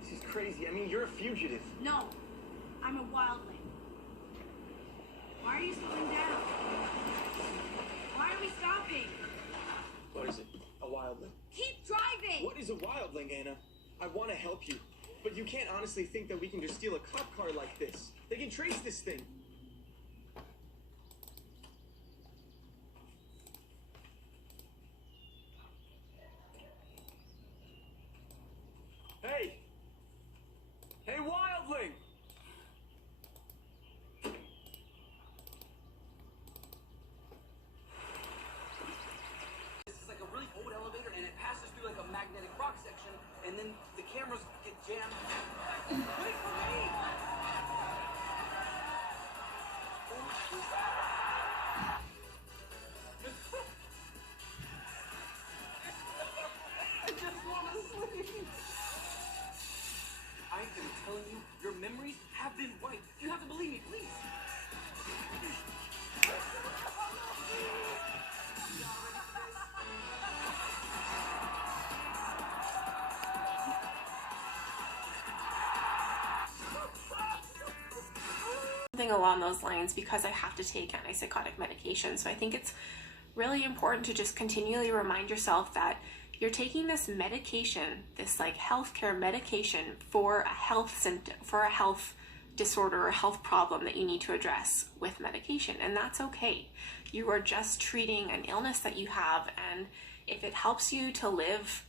This is crazy. I mean, you're a fugitive. No, I'm a wildling. Why are you slowing down? Why are we stopping? What is it? A wildling? Keep driving! What is a wildling, Anna? I want to help you, but you can't honestly think that we can just steal a cop car like this. They can trace this thing. Hey! Hey, wildling! This is like a really old elevator, and it passes through like a magnetic rock section, and then the cameras get jammed. Wait for me! I just want to sleep. I am telling you, your memories have been wiped. You have to believe me, please. Something along those lines, because I have to take antipsychotic medication. So I think it's really important to just continually remind yourself that you're taking this medication, this like healthcare medication for a health symptom, for a health disorder or health problem that you need to address with medication, and that's okay. You are just treating an illness that you have, and if it helps you to live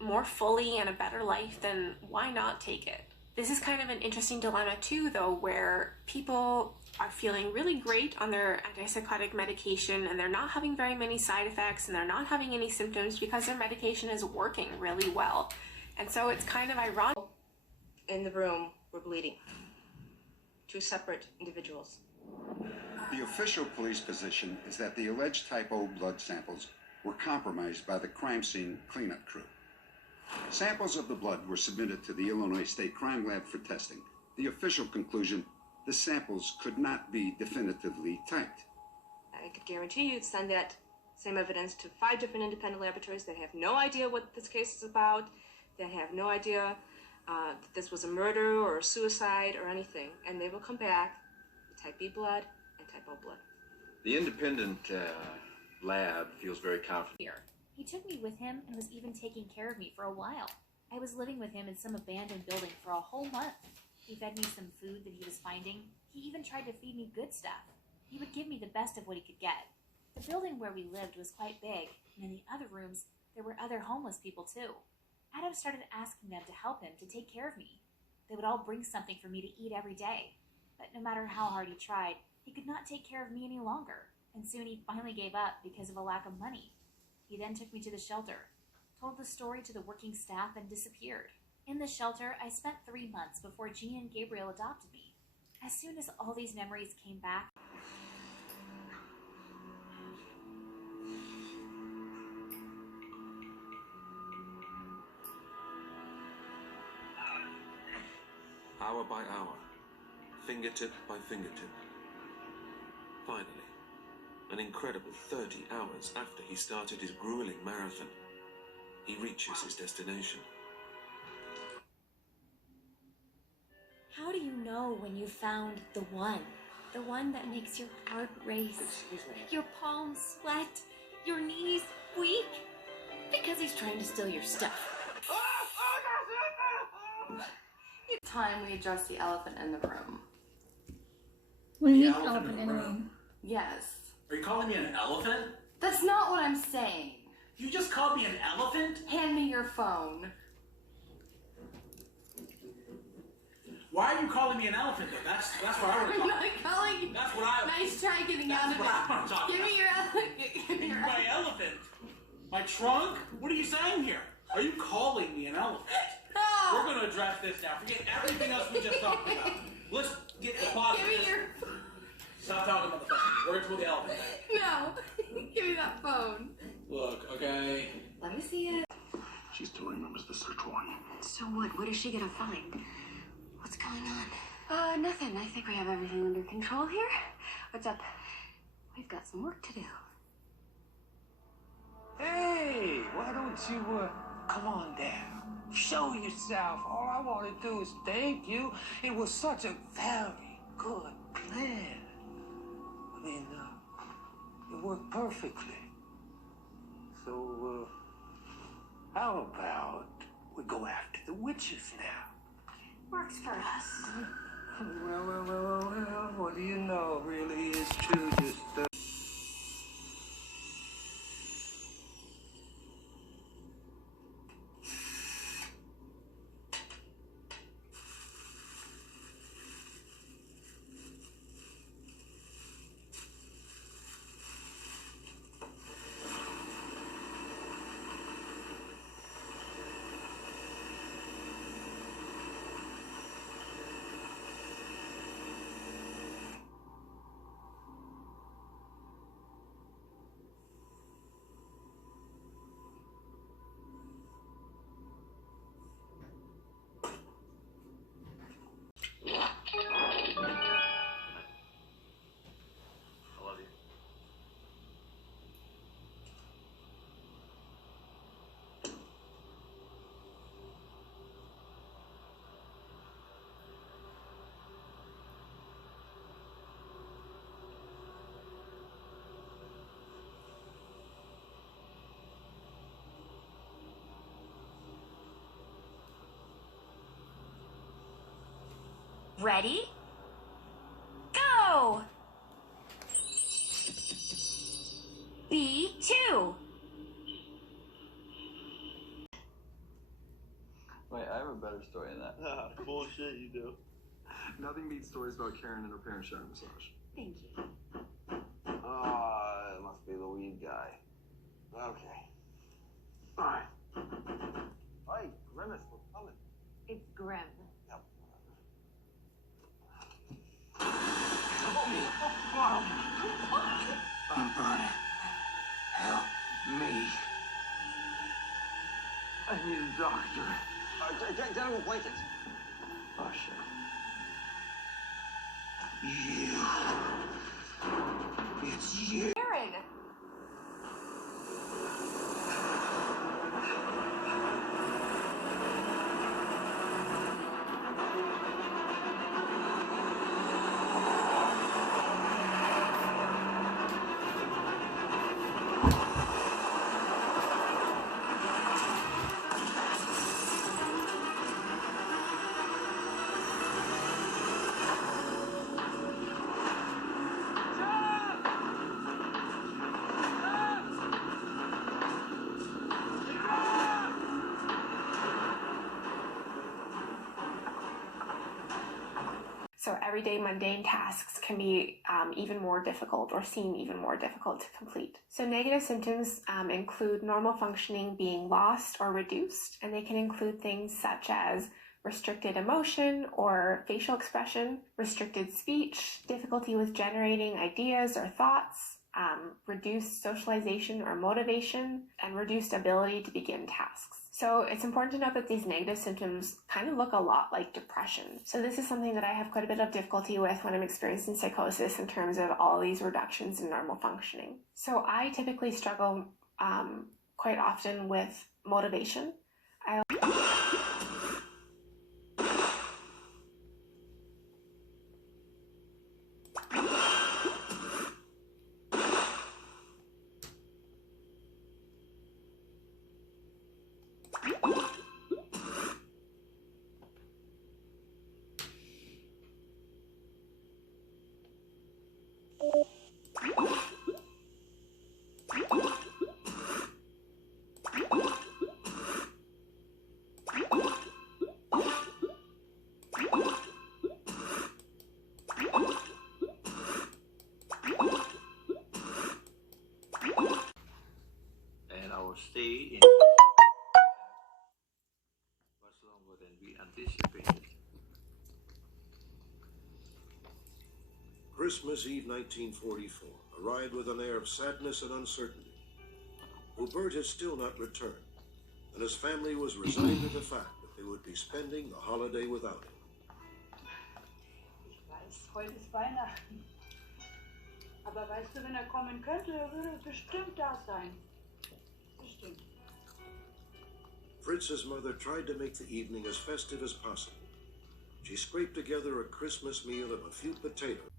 more fully and a better life, then why not take it? This is kind of an interesting dilemma too, though, where people are feeling really great on their antipsychotic medication and they're not having very many side effects and they're not having any symptoms because their medication is working really well. And so it's kind of ironic. In the room were bleeding. Two separate individuals. The official police position is that the alleged type O blood samples were compromised by the crime scene cleanup crew. Samples of the blood were submitted to the Illinois State Crime Lab for testing. The official conclusion, the samples could not be definitively typed. I could guarantee you'd send that same evidence to 5 different independent laboratories that have no idea what this case is about, that have no idea that this was a murder or a suicide or anything, and they will come back with type B blood and type O blood. The independent lab feels very confident. Here. He took me with him and was even taking care of me for a while. I was living with him in some abandoned building for a whole month. He fed me some food that he was finding. He even tried to feed me good stuff. He would give me the best of what he could get. The building where we lived was quite big, and in the other rooms, there were other homeless people too. Adam started asking them to help him to take care of me. They would all bring something for me to eat every day. But no matter how hard he tried, he could not take care of me any longer, and soon he finally gave up because of a lack of money. He then took me to the shelter, told the story to the working staff, and disappeared. In the shelter, I spent 3 months before Gina and Gabriel adopted me. As soon as all these memories came back, hour by hour, fingertip by fingertip. Finally, an incredible 30 hours after he started his grueling marathon, he reaches his destination. how do you know when you found the one? The one that makes your heart race, your palms sweat, your knees weak? Because he's trying to steal your stuff. It's time we address the elephant in the room. What do you mean elephant in the room? Yes. Are you calling me an elephant? That's not what I'm saying. You just called me an elephant? Hand me your phone. Why are you calling me an elephant though? That's what I would I'm call not calling you. That's what I Nice try getting out of That's what I want it. to talk Give me your elephant. Give me your My elephant? My trunk? What are you saying here? Are you calling me an elephant? to address this now. Forget everything else we just talked about. Let's get the positive. Give me your... Stop talking about the phone. Words with the elephant. No. Give me that phone. Look, okay. Let me see it. She still remembers the search warrant. So what? What is she gonna find? What's going on? Nothing. I think we have everything under control here. What's up? We've got some work to do. Hey, why don't you, come on down? Show yourself. All I want to do is thank you. It was such a very good plan. I mean, it worked perfectly. So, how about we go after the witches now? Works for us. Well, what do you know? Really is true, just, Ready? Go! B2. Wait, I have a better story than that. Bullshit, you do. Nothing beats stories about Karen and her parents sharing massage. Thank you. It must be the weed guy. Okay. Alright. Hey, Grimace, we're coming. It's grim. Yep. I'm burning. Help me. I need a doctor. Get him a blanket. Oh, shit. You. It's you. Aaron! So everyday mundane tasks can be even more difficult or seem even more difficult to complete. So negative symptoms include normal functioning being lost or reduced, and they can include things such as restricted emotion or facial expression, restricted speech, difficulty with generating ideas or thoughts, reduced socialization or motivation, and reduced ability to begin tasks. So it's important to note that these negative symptoms kind of look a lot like depression. So this is something that I have quite a bit of difficulty with when I'm experiencing psychosis in terms of all these reductions in normal functioning. So I typically struggle quite often with motivation. And our stay in much longer than we anticipated. Christmas Eve 1944 arrived with an air of sadness and uncertainty. Hubert has still not returned, and his family was resigned to the fact that they would be spending the holiday without him. Ich weiß, heute ist Weihnachten. Aber weißt du, wenn er kommen könnte, er würde bestimmt da sein. Bestimmt. Fritz's mother tried to make the evening as festive as possible. She scraped together a Christmas meal of a few potatoes